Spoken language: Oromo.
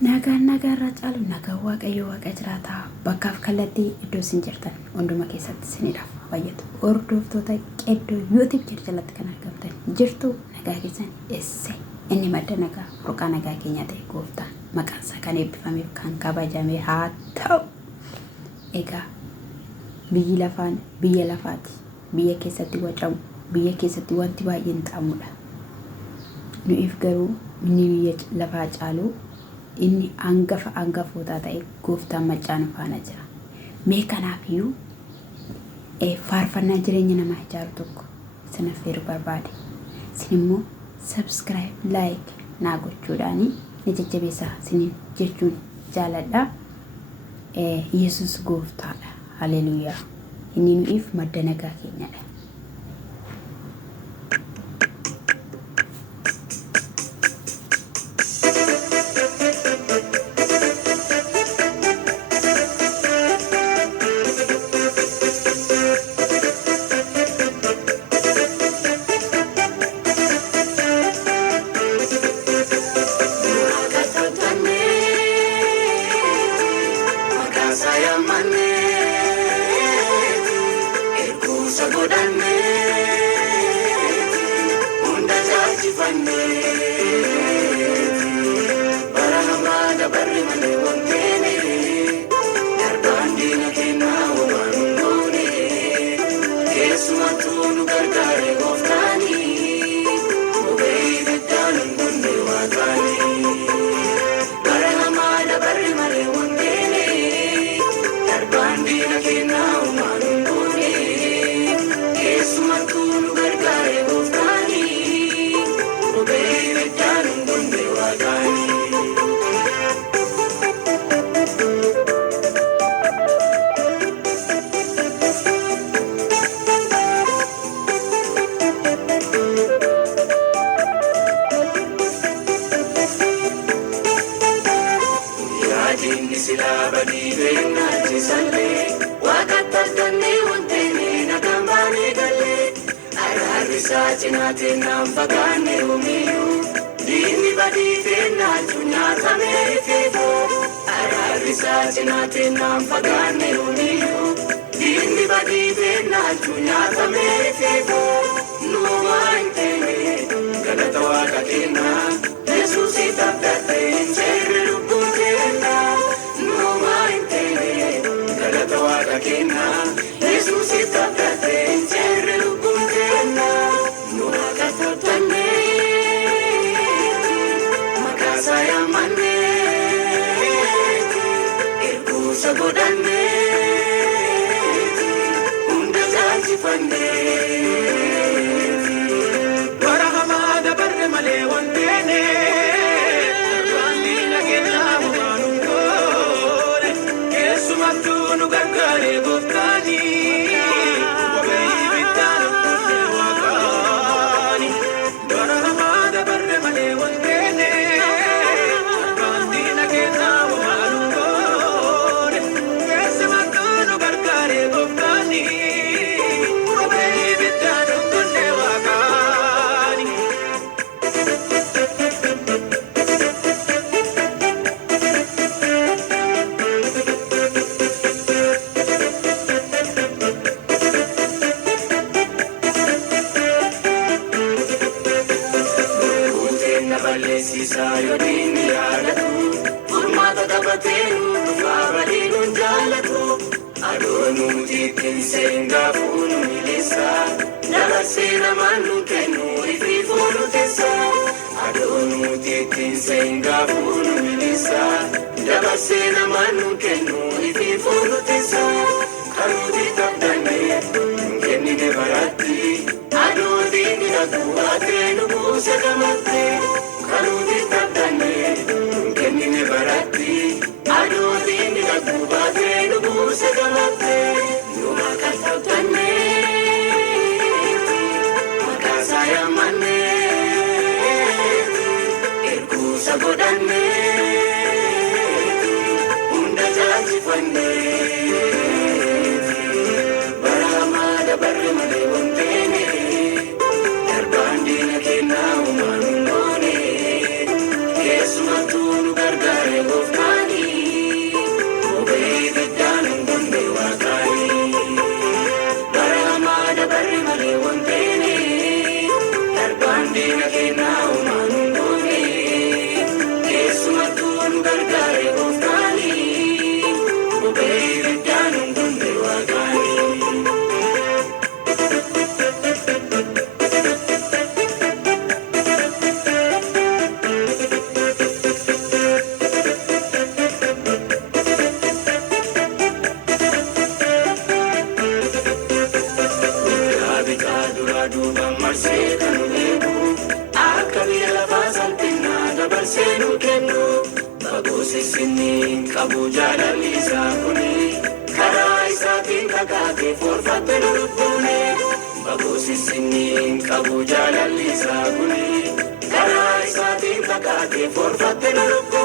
nagaa caalu nagaa waaqayyo waaqa jiraataa bakkaaf kallattii iddoo isin jirtan hunduma keessatti isiniidhaaf fayyadu hordoftoota qeddoo yuutuub jalatti kan argamtan jirtu nagaa keessan esse inni madda nagaa burqaa nagaa keenya ta'e gooftaan maqaan isaa kan eebbifameef kan kabajame haa ta'u. Egaa biyya lafaati biyya keessatti wacamu biyya keessatti wanti baay'een ta'amudha. Nuuf garuu inni biyya lafaa caalu inni hangafoota ta'e gooftaan macaan faana jira. Mee kanaafiyyuu faarfannaa jireenya namaa ijaaru tokko isin affeeruu barbaade. Isin immoo subscribe like naa gochuudhaan ni jajjabeessaa isiniin jechuun jaaladha. Yesus gooftaadha. Haleluuyaa. Inni nuuf madda nagaa keenyadha. Yes, sisini kabuja dalisa kuni karai satin kakake forfate lurupune babu sisini kabuja dalisa kuni karai satin kakake forfate lurupune